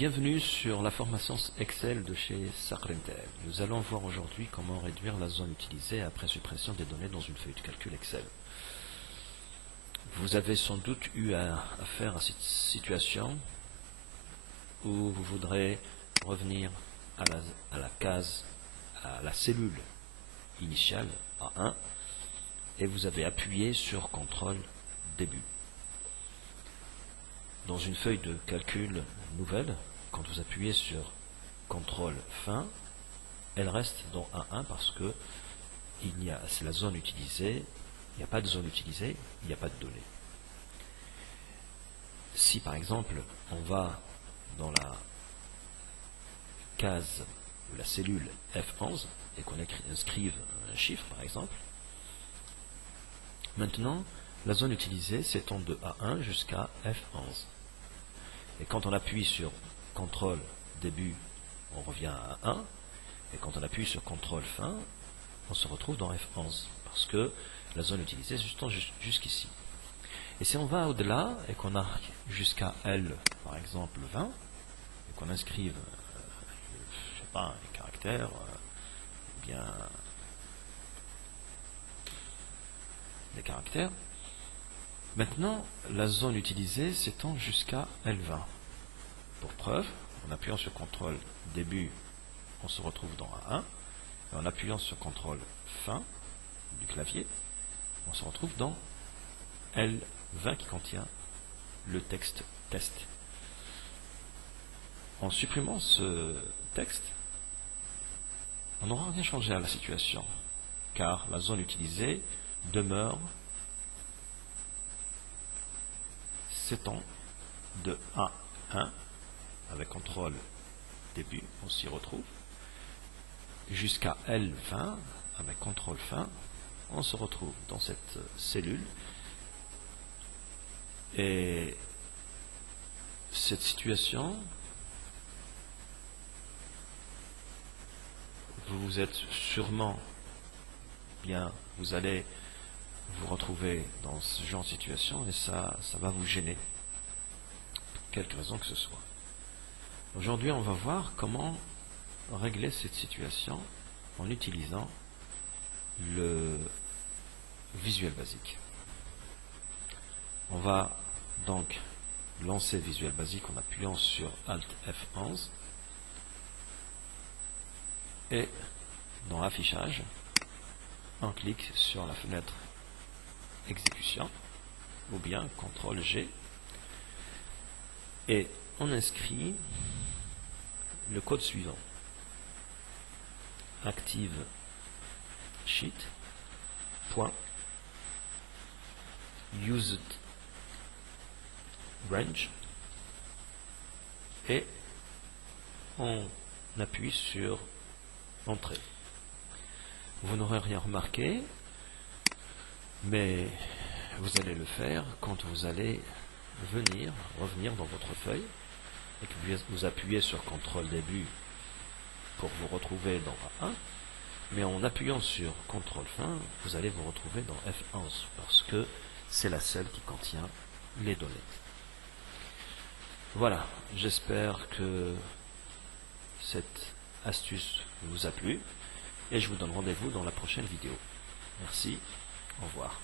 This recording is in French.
Bienvenue sur la formation Excel de chez Sacrentel. Nous allons voir aujourd'hui comment réduire la zone utilisée après suppression des données dans une feuille de calcul Excel. Vous avez sans doute eu affaire à cette situation où vous voudrez revenir à la cellule initiale A1 et vous avez appuyé sur CTRL début. Dans une feuille de calcul nouvelle, quand vous appuyez sur CTRL fin, elle reste dans A1 parce que c'est la zone utilisée, il n'y a pas de zone utilisée, il n'y a pas de données. Si par exemple on va dans la case ou la cellule F11 et qu'on inscrive un chiffre par exemple, maintenant la zone utilisée s'étend de A1 jusqu'à F11. Et quand on appuie sur CTRL début, on revient à 1. Et quand on appuie sur CTRL fin, on se retrouve dans F11. Parce que la zone utilisée s'étend jusqu'ici. Et si on va au-delà et qu'on a jusqu'à L, par exemple 20, et qu'on inscrive, je sais pas, les caractères, bien les caractères, maintenant, la zone utilisée s'étend jusqu'à L20. Pour preuve, en appuyant sur CTRL début, on se retrouve dans A1. Et en appuyant sur CTRL fin du clavier, on se retrouve dans L20 qui contient le texte test. En supprimant ce texte, on n'aura rien changé à la situation, car la zone utilisée demeure s'étend de A1 avec CTRL début, on s'y retrouve, jusqu'à L20 avec CTRL fin, on se retrouve dans cette cellule. Et cette situation, vous êtes sûrement vous allez vous retrouver dans ce genre de situation et ça va vous gêner, pour quelque raison que ce soit. Aujourd'hui, on va voir comment régler cette situation en utilisant le Visual Basic. On va donc lancer Visual Basic en appuyant sur Alt F11 et dans Affichage, on clique sur la fenêtre Exécution ou bien CTRL G et on inscrit le code suivant: active sheet point used range et on appuie sur entrée. Vous n'aurez rien remarqué, mais vous allez le faire quand vous allez revenir dans votre feuille et que vous appuyez sur CTRL début pour vous retrouver dans A1, mais en appuyant sur CTRL fin, vous allez vous retrouver dans F11 parce que c'est la celle qui contient les données. Voilà, j'espère que cette astuce vous a plu et je vous donne rendez-vous dans la prochaine vidéo. Merci, au revoir.